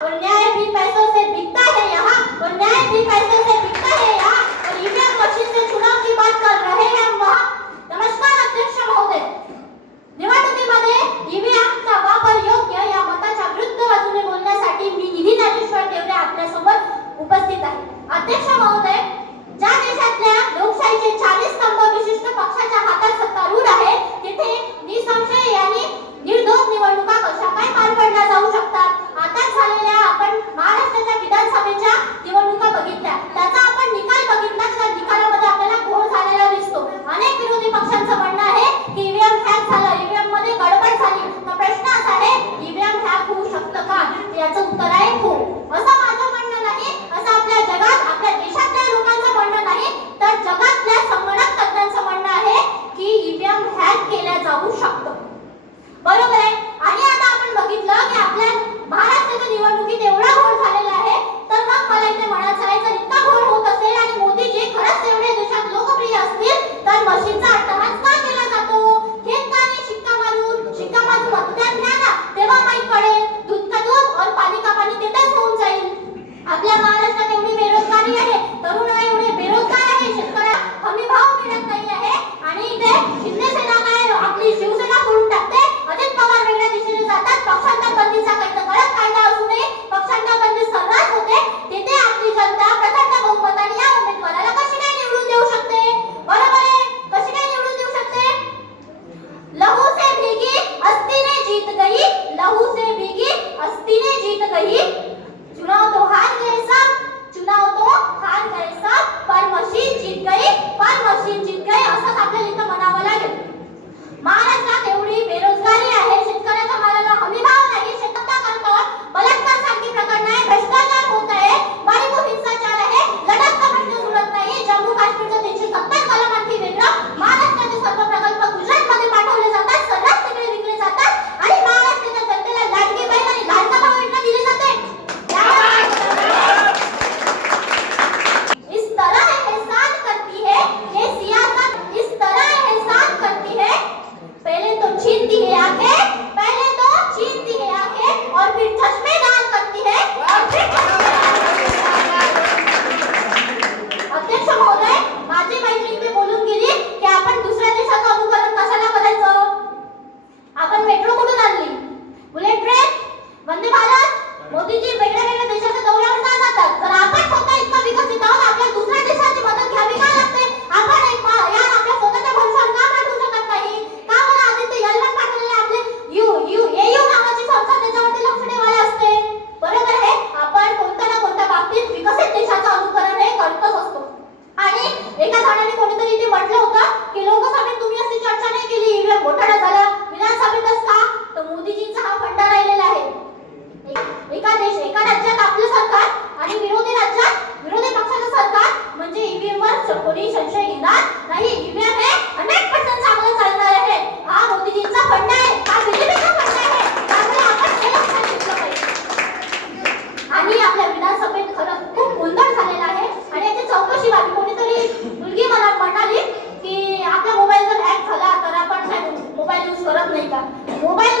और न्याय भी पैसों से बिकता है यहाँ और न्याय भी पैसों से आपल्या विधानसभेत खरंच खूप गोंधळ झालेला आहे. आणि याची चौकशी व्हावी कोणीतरी मुलगी मला म्हणाली की आपला मोबाईल जर हॅक झाला तर आपण मोबाईल यूज करत नाही का? मोबाईल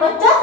해봤자